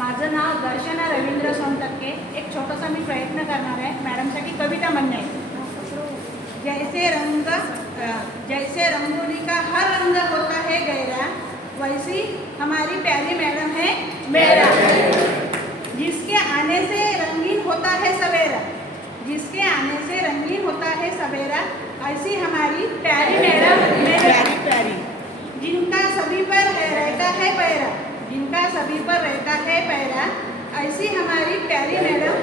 माझं नाव दर्शना रवींद्र सोनटक्के। एक छोटासा मी प्रयत्न करणार आहे, मॅडमसाठी कविता म्हणणे आहे। जैसे रंगोली का हर रंग होता है गहरा, वैसी हमारी प्यारी मैडम है मेरा। जिसके आने से रंगीन होता है सवेरा, जिसके आने से रंगीन होता है सवेरा, ऐसी हमारी प्यारी मैडम मेरी प्यारी। जिनका सभी पर रहता है पैरा, जिनका सभी पर रहता है पैरा, ऐसी हमारी प्यारी मैडम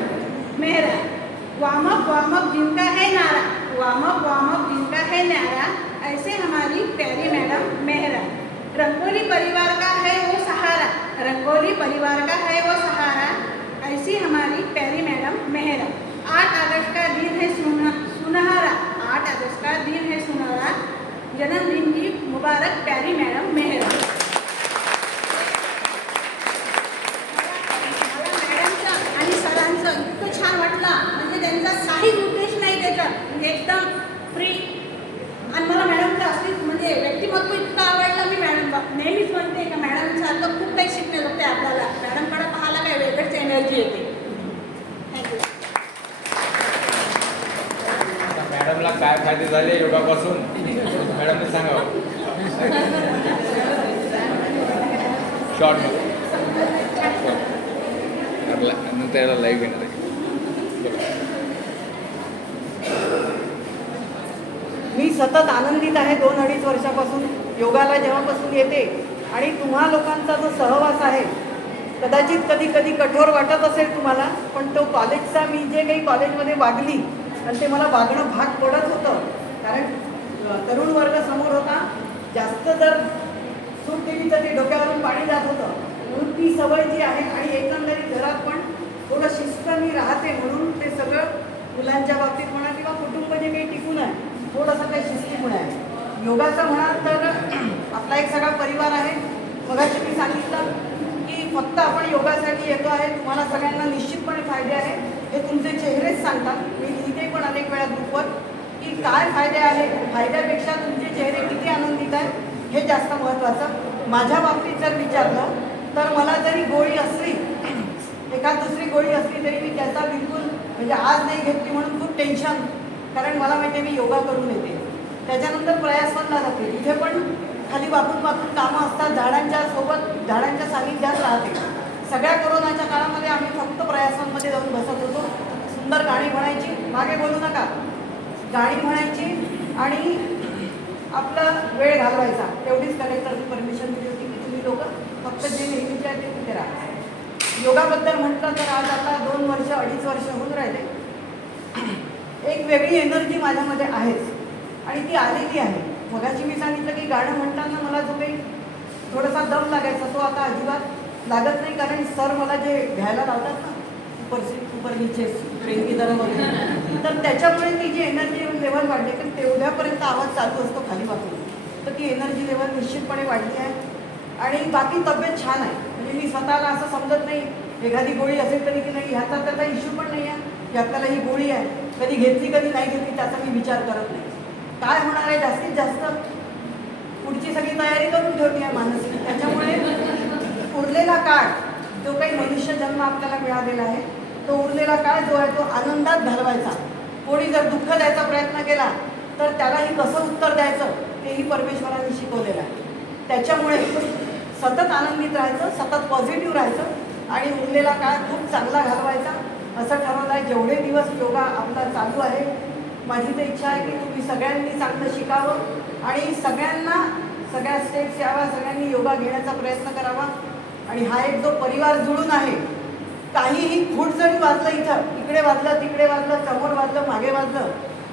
मेरा। वामअप वामअप जिनका है नारा, वामअप वामअप जिनका है नारा, ऐसे हमारी प्यारी मैडम मेहरा। रंगोली परिवार का है वो सहारा, रंगोली परिवार का है वो सहारा, ऐसी हमारी प्यारी मैडम मेहरा। 8 अगस्त का दिन है सुनहरा, 8 अगस्त का दिन है सुनहरा, जन्मदिन की मुबारक प्यारी मैडम मेहरा। मला मॅडमचं आणि सरांचं इतकं छान वाटलं, म्हणजे त्यांचा काही उद्देश नाही त्याच्यात, म्हणजे एकदम फ्री। आणि मला मॅडमचं असली म्हणजे व्यक्तिमत्व इतकं आवडलं। मी मॅडम नेहमीच म्हणते का मॅडमसारखं खूप काही शिकण्यात होते आपल्याला। मॅडमकडे पाहायला काय वेगळीच एनर्जी येते। थँक्यू। मॅडमला काय फायदे झाले योगापासून मॅडमने सांगावं शॉर्ट नंतर याला लाईव्ह येणार आहे। मी सतत आनंदित आहे 2-2.5 वर्षापासून योगाला जेव्हापासून येते। आणि तुम्हा लोकांचा जो सहवास आहे, कदाचित कधी कधी कठोर वाटत असेल तुम्हाला, पण तो कॉलेजचा मी जे काही कॉलेजमध्ये वागली आणि ते मला वागणं भाग पडत होतं, कारण तरुण वर्ग समोर होता। जास्त जर सूट केली तर ते डोक्यावरून पाणी जात होतं, म्हणून ती सवय जी आहे। आणि एकंदरीत घरात पण थोडं शिस्त मी राहते, म्हणून ते सगळं मुलांच्या बाबतीत म्हणा किंवा कुटुंब जे काही टिकून आहे, थोडंसं काही शिस्तीमुळे आहे। योगाचं म्हणाल तर आपला एक सगळा परिवार आहे। मगाशी मी सांगितलं की फक्त आपण योगासाठी येतो आहे, तुम्हाला सगळ्यांना निश्चितपणे फायदे आहे हे तुमचे चेहरेच सांगतात। मी लिहिते पण अनेक वेळा ग्रुपवर की काय फायदे आहे, फायद्यापेक्षा तुमचे चेहरे किती आनंदित आहेत हे जास्त महत्त्वाचं। माझ्या बाबतीत जर विचारलं तर मला जरी गोळी असली, एखाद दुसरी गोळी असली तरी मी त्याचा बिलकुल म्हणजे आज नाही घेतली म्हणून खूप टेन्शन, कारण मला माहिती आहे मी योगा करून येते। त्याच्यानंतर प्रयासवनला जाते, तिथे पण खाली वाकून वाकून कामं असतात, झाडांच्या सोबत झाडांच्या सानिध्यात राहते। सगळ्या कोरोनाच्या काळामध्ये आम्ही फक्त प्रयासवनमध्ये जाऊन बसत होतो, सुंदर गाणी म्हणायची, मागे बोलू नका, गाणी म्हणायची आणि आपला वेळ घालवायचा। तेवढीच कलेक्टरची परमिशन दिली होती की तुम्ही लोक फक्त जे नेहमीचे आहे ते तिथे राहा। योगाबद्दल म्हटलं तर आज आता 2 वर्ष 2.5 वर्ष होऊन राहिले, एक वेगळी एनर्जी माझ्यामध्ये आहेच आणि ती आलेली आहे। मगाशी मी सांगितलं की गाणं म्हणताना मला जो काही थोडासा दम लागायचा तो आता अजिबात लागत नाही, कारण सर मला जे घ्यायला लावतात ना ऊपर नीचे ट्रेन दर वगैरे, तर त्याच्यामुळे ती जी एनर्जी लेवल वाढली, कारण तेवढ्यापर्यंत आवाज चालू असतो खाली वाकून, तर ती एनर्जी लेवल निश्चितपणे वाढली आहे। आणि बाकी तब्येत छान आहे, म्हणजे मी स्वतःला असं समजत नाही एखादी गोळी असेल तरी की नाही, ह्याचा त्याचा इश्यू पण नाही आहे की आपल्याला ही गोळी आहे, कधी घेतली कधी नाही घेतली त्याचा मी विचार करत नाही। काय होणार आहे, जास्तीत जास्त पुढची सगळी तयारी करून ठेवली आहे मानसिक। त्याच्यामुळे उरलेला काळ जो काही मनुष्य जन्म आपल्याला मिळालेला आहे, तो उरलेला काळ जो आहे तो आनंदात घालवायचा। कोणी जर दुःख द्यायचा प्रयत्न केला तर त्यालाही कसं उत्तर द्यायचं तेही परमेश्वरांनी शिकवलेलं आहे। त्याच्यामुळे सतत आनंदित राहायचं, सतत पॉझिटिव्ह राहायचं आणि उरलेला काळ खूप चांगला घालवायचा असं ठरवलं आहे। जेवढे दिवस योगा आपला चालू आहे, माझी तर इच्छा आहे की तुम्ही सगळ्यांनी चांगलं शिकावं आणि सगळ्यांना सगळ्या स्टेप्स यावा, सगळ्यांनी योगा घेण्याचा प्रयत्न करावा। आणि हा एक जो परिवार जुळून आहे, काहीही खूट जरी वाजलं, इथं इकडे वाजलं तिकडे वाजलं, समोर वाजलं मागे वाजलं,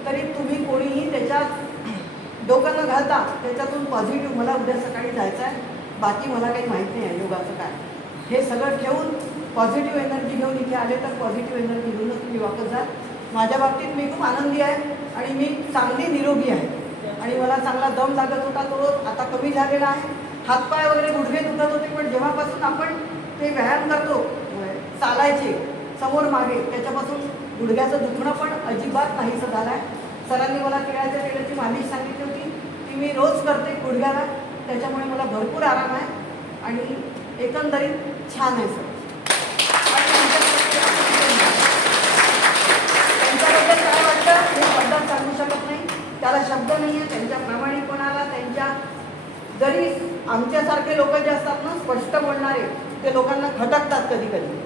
तरी तुम्ही कोणीही त्याच्यात डोकं न घालता त्याच्यातून पॉझिटिव्ह मला उद्या सकाळी जायचं आहे, बाकी मला काही माहीत नाही आहे योगाचं काय, हे सगळं ठेवून पॉझिटिव्ह एनर्जी घेऊन इथे आले तर पॉझिटिव्ह एनर्जी घेऊनच तुम्ही वापस जा। माझ्या बाबतीत मी खूप आनंदी आहे आणि मी चांगली निरोगी आहे आणि मला चांगला दम लागत होता, तो आता कमी झालेला आहे। हातपाय वगैरे गुडघे दुखत होते, पण जेव्हापासून आपण ते व्यायाम करतो चालायचे समोर मागे, त्याच्यापासून गुडघ्याचं दुखणं पण अजिबात नाहीसं झालं आहे। सरांनी मला तिळाच्या तेलाची मालिश सांगितली होती, ती मी रोज करते गुडघ्याला, त्याच्यामुळे मला भरपूर आराम आहे आणि एकंदरीत छान आहे सर। शब्दाला शब्द नाही आहे. त्यांच्या प्रामाणिकपणाला, त्यांच्या जरी आमच्यासारखे लोक जे असतात ना स्पष्ट बोलणारे, ते लोकांना खटकतात कधी कधी,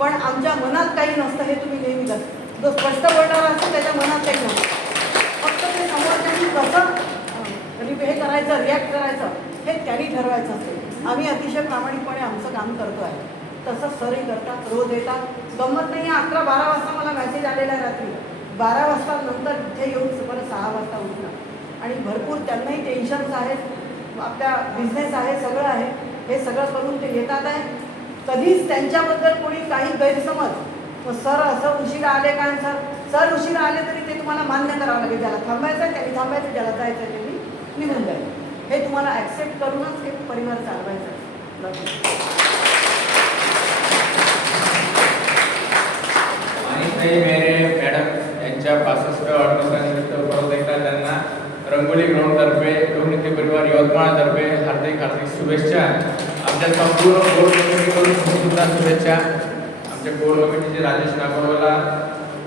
पण आमच्या मनात काही नसतं हे तुम्ही नेहमी लक्षात. जो स्पष्ट बोलणारा असतो त्याच्या मनात काही नसतं. फक्त ते समोरच्यानी कसं हे करायचं, रिॲक्ट करायचं हे त्यांनी ठरवायचं असतं. आम्ही अतिशय प्रामाणिकपणे आमचं काम करतो आहे. तसं सरही करतात, रोज येतात. गंमत नाही आहे, 11-12 वाजता मला मेसेज आलेला आहे रात्री. 12 वाजता नंतर इथे येऊन परत 6 वाजता उठणार आणि भरपूर त्यांनाही टेन्शन्स आहेत, आपल्या बिझनेस आहे, सगळं आहे. हे सगळं करून ते येतात आहे. कधीच त्यांच्याबद्दल कोणी काही गैरसमज, मग सर असं उशिरा आले का, सर उशिरा आले तरी ते तुम्हाला मान्य करावं लागेल. ज्याला थांबायचं आहे त्यांनी थांबायचं, ज्याला जायचं आहे त्यांनी निघून जाईल. हे तुम्हाला ॲक्सेप्ट करूनच हे परिवार चालवायचा आहे. आणि मेरे मॅडम यांच्या 65व्या वाढदिवसानिमित्त परत एकदा त्यांना रंगोली ग्राउंडतर्फे लोकनेते परिवार यवतमाळतर्फे हार्दिक हार्दिक शुभेच्छा. आमच्या संपूर्ण कोर कमिटीकडून सुद्धा शुभेच्छा. आमच्या कोर कमिटीचे राजेश नागरवाला,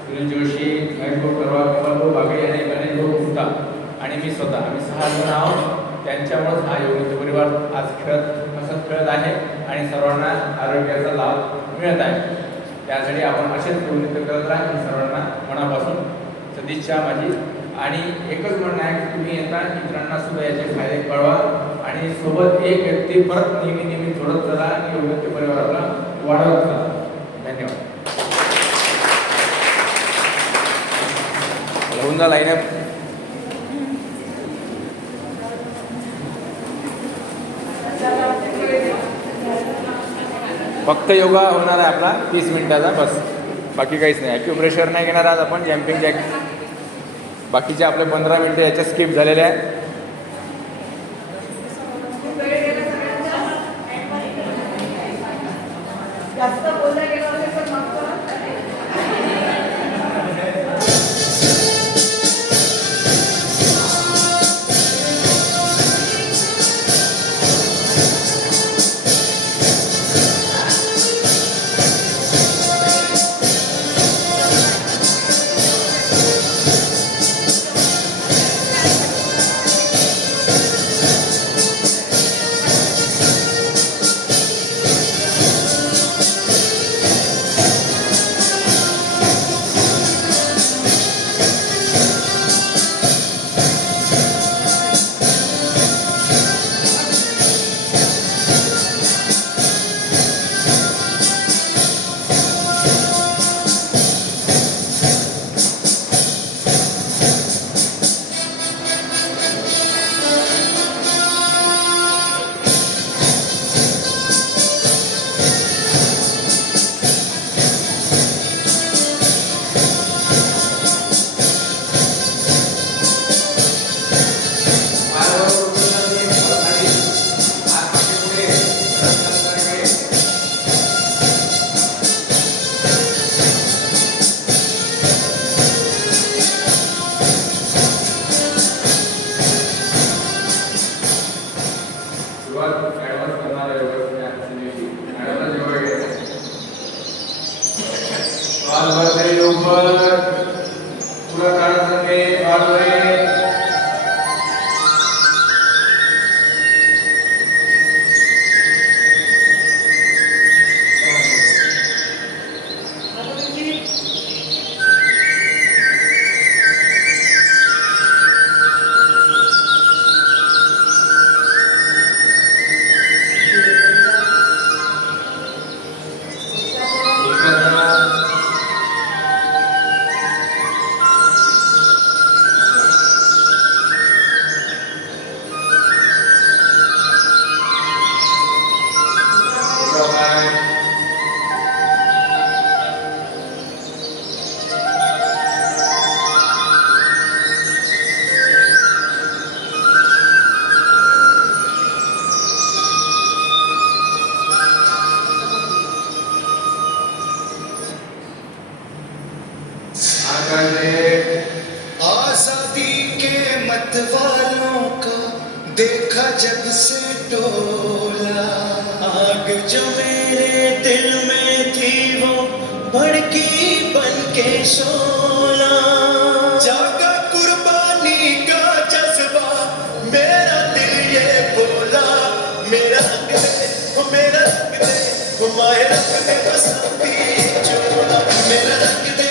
सुनील जोशी, महेश भाऊ करवाल, कमलभाऊ बागडे आणि गणेश भाऊ गुप्ता आणि मी स्वतः, आम्ही 6 जण आहोत. त्यांच्यामुळेच हा योगनेते परिवार आज हसत खेळत आहे आणि सर्वांना आरोग्याचा लाभ मिळत आहे. त्यासाठी आपण असेच योगनेते करत राहा ही सर्वांना मनापासून सदिच्छा माझी. आणि एकच म्हणणं आहे की तुम्ही येता इतरांना सुद्धा याचे फायदे कळवा आणि सोबत एक व्यक्ती परत नेहमी जोडत चला आणि योगनेते परिवाराला वाढवत चला. धन्यवाद. होऊन जा लाईनअप. फक्त योगा होणार आहे आपला 30 मिनिटाचा बस, बाकी काहीच नाही. ॲक्युप्रेशर नाही घेणार आज आपण, जम्पिंग जॅक. बाकीचे आपले 15 मिनिटं याच्या स्किप झालेले आहे. जास्त बोलला गेलं असेल तर माफ करा. आजादी के मत वालों का देखा जब से टोला, आग जो मेरे दिल में थी वो भड़की बन के शोला, जागा कुर्बानी का मेरा रंग दे वो मेरा रंग दे वो माए रंग दे बसंती चोला मेरा रंग दे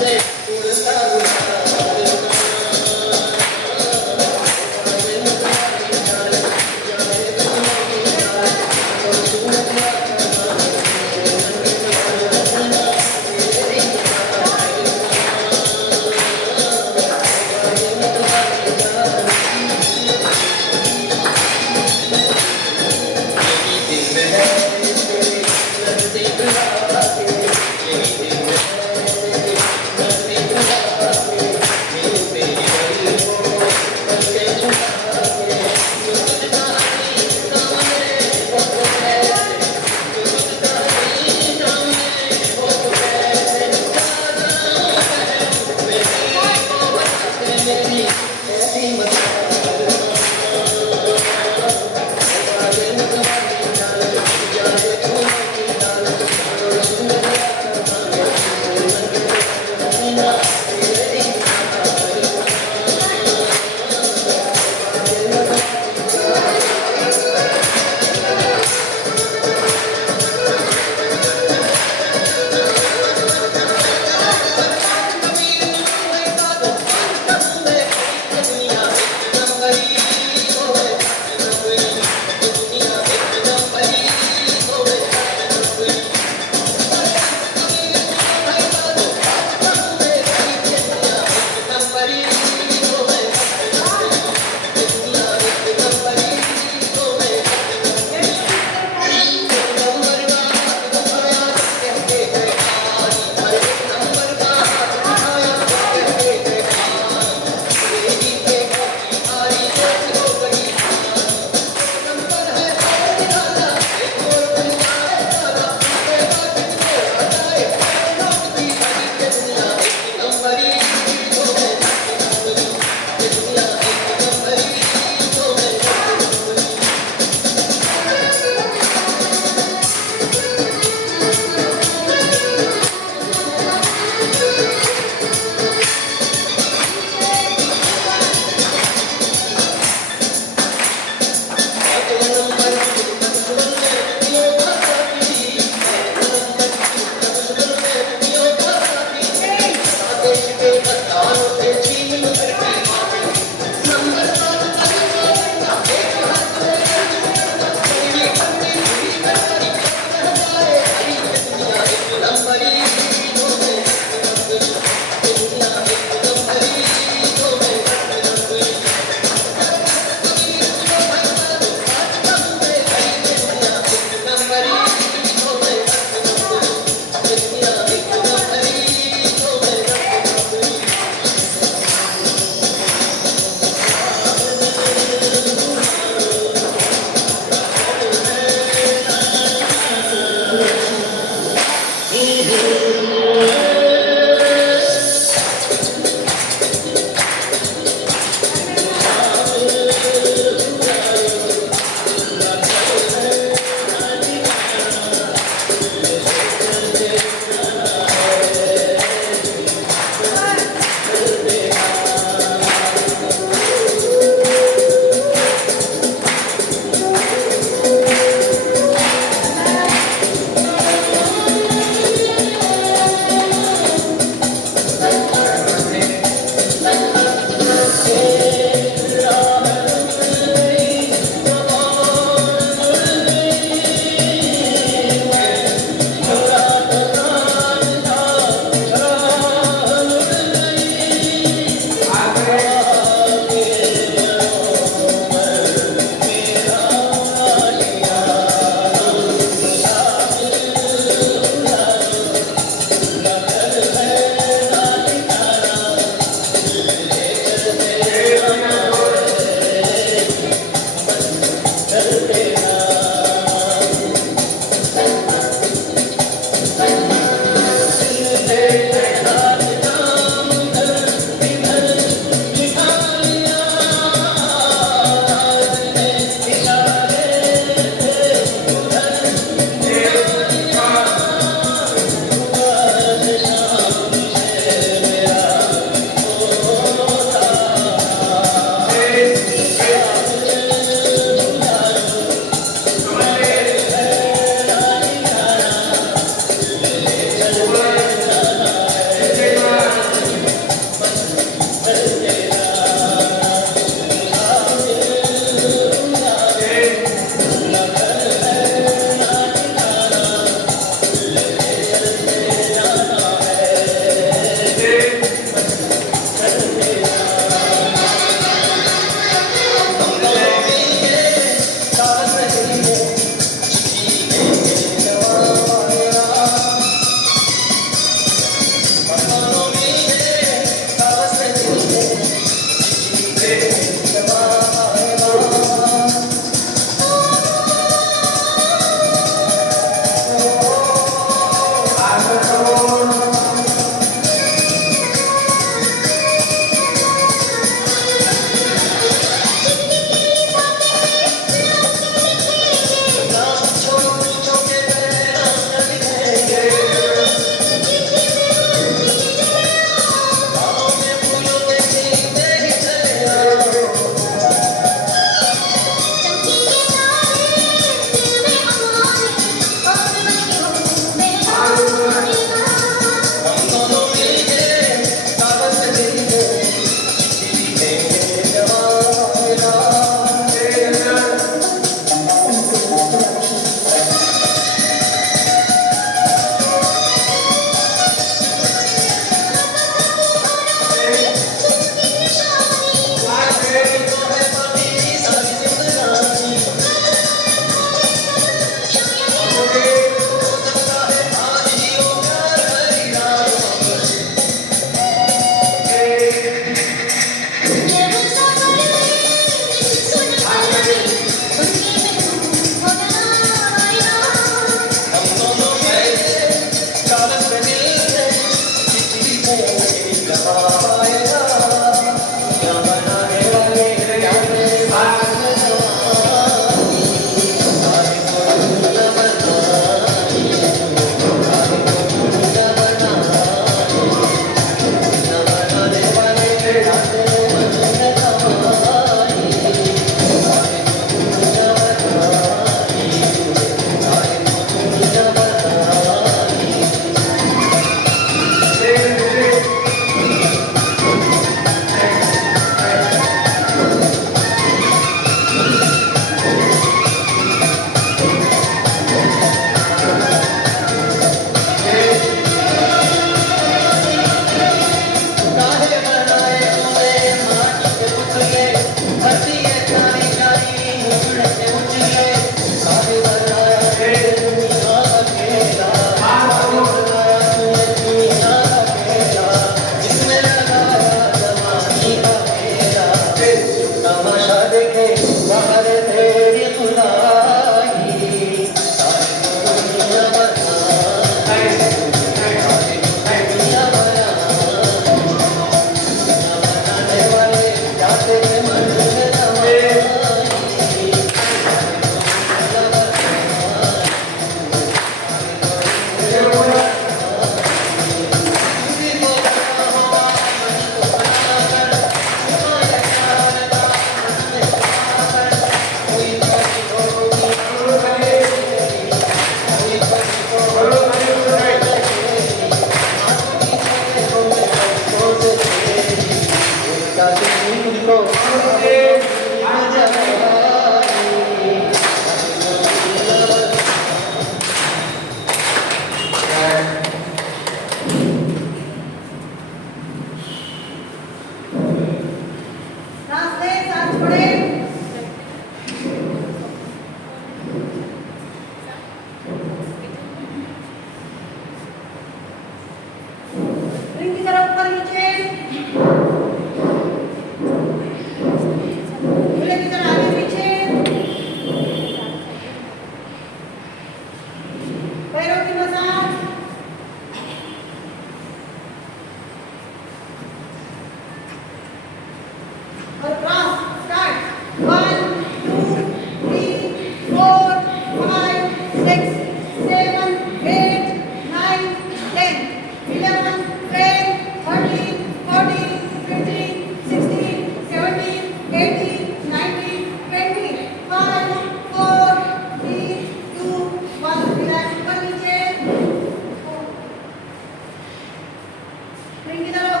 ट्रेन की तरफ,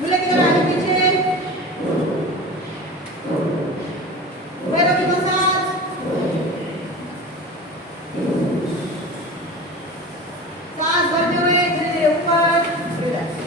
झूले की तरफ आगे पीछे, पैरों की मसाज, सांस भरते हुए धीरे धीरे ऊपर, रिलैक्स।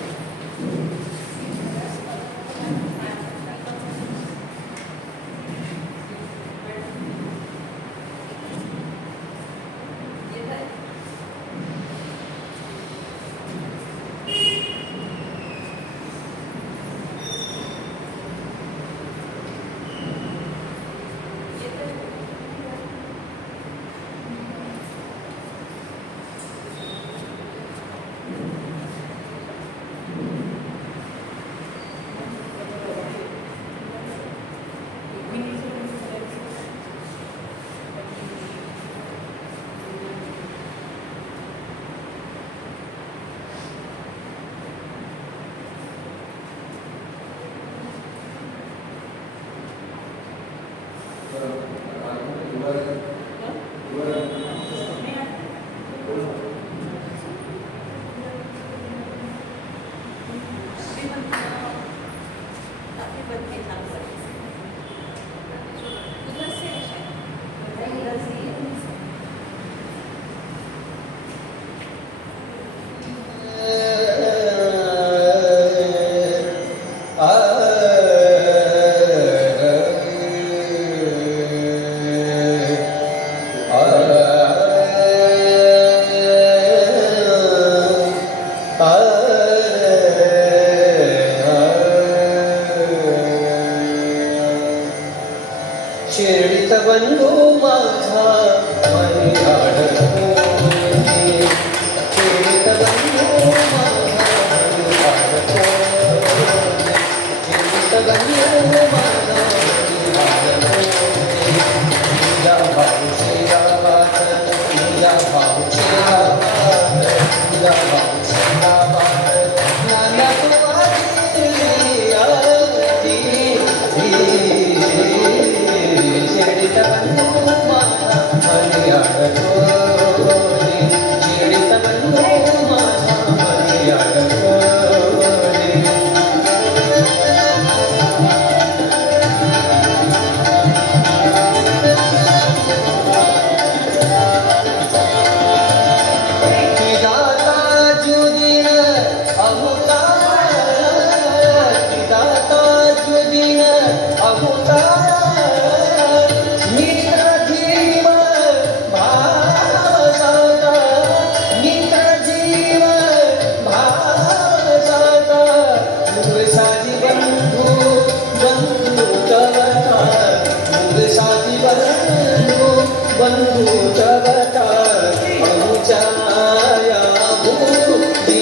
शिर्डीत बंधू माझा मनी अडकवली, शिर्डीत बंधू माझा मनी अडकवली, शिर्डीत बंधू माझा मनी अडकवली. या भाऊची गावात, या भाऊची गावात, या भाऊची गावात ज्ञानोबाची आरती. शिर्डीत बंधू माझा मनी अडकवली, शिर्डीत बंधू माझा मनी अडकवली. दाता जुदीन अवतार, दाता जुदीन अवतार. मित्र जीव भावजाता, मित्र जीव भावजाता. मुग साधी बंधू बंधू तवता, मुग साधी बंधू बंधू तवता. अनुचाया भूती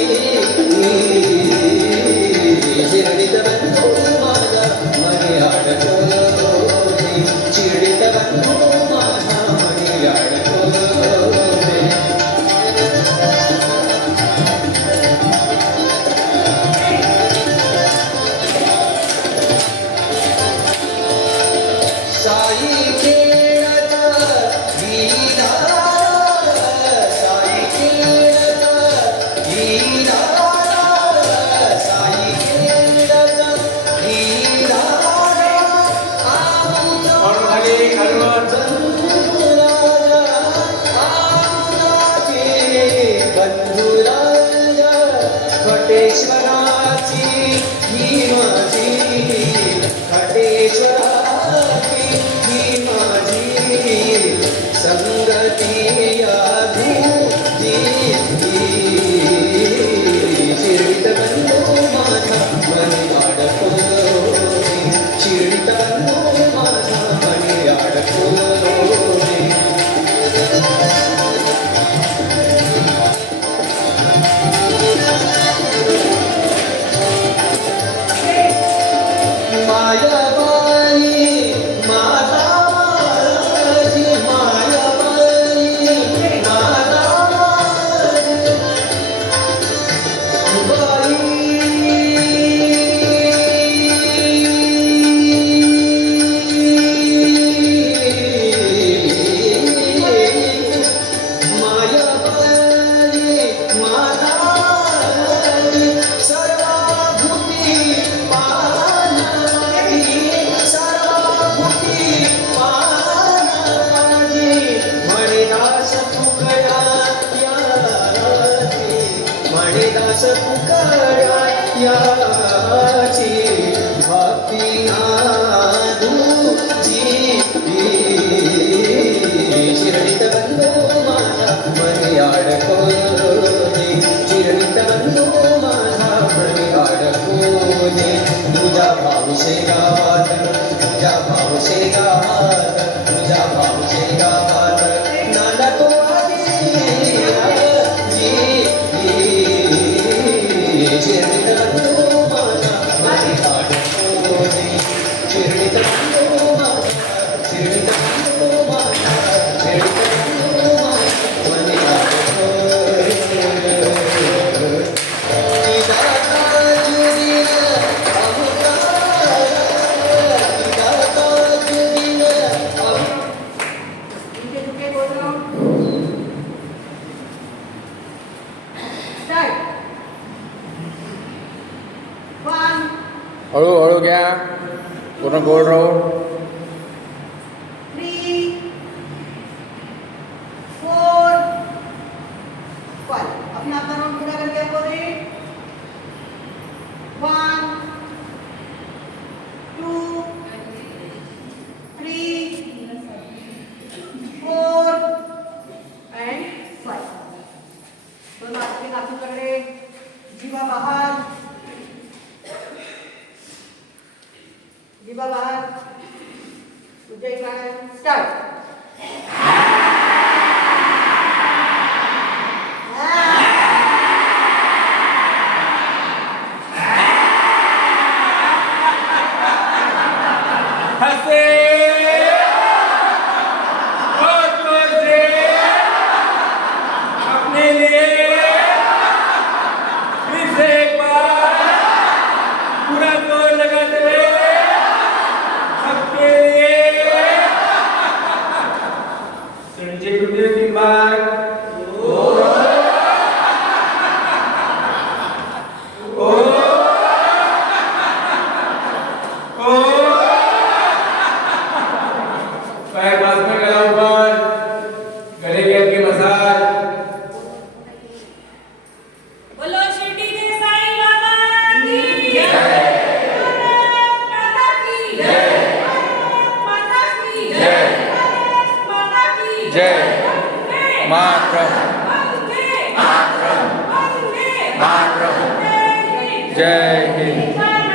शिर्डीत बंधू माझा मनी अडकवली, शिर्डीत बंधू माझा मनी अडकवली. साई खेळता लीला, साई खेळता लीला, साई खेळता लीला. आमचा और खाली खालवर बंधुराजा, आमचा बंधुराजा. खटेश्वराची ही माझी, खटेश्वराची ही माझी संगती अधूजी. शिर्डीत बंधू माझा मनी अडकवली, शिर्डीत बंधू माझा मनी अडकवली. एक याची भक्ती नादूची शिरणीत बंधू माझा मनी अडकोनी शिरणीत बंधू माझा मनी अडकोनी तुझ्या भाऊशे गावात तुझ्या भाऊशे गावात तुझ्या भाऊशे गावात नाला तो आधी शिरणीत बंधू माझा मनी अडकोनी शिरणीत बंधू माझा शिरणीत बंधू माझा शिरणीत बंधू माझा मनी तुमचे तुके बोल रहा हूं स्टार्ट 1 हळूहळू घ्या पूर्ण गोल राहू 3 4 5 अपना अपना राउंड पूरा करके आपको दे 1 2 3 4 and 5 दोनों हाथ के काफी पकड़े जीवा बाहर जीवा बाहर उज्जै प्राणायाम स्टार्ट हंसे बहुत जोर से अपने लिए फिर से एक बार पूरा जोर लगाते हुए सबके लिए संजय गुरुदेव 3 बार पैर पास में गला ऊपर गले के अंगे मसाज बोलो शिरडी के साईं बाबा की जय माता की जय माता की जय माता की जय वंदे मातरम वंदे मातरम वंदे मातरम जय हिंद जय हिंद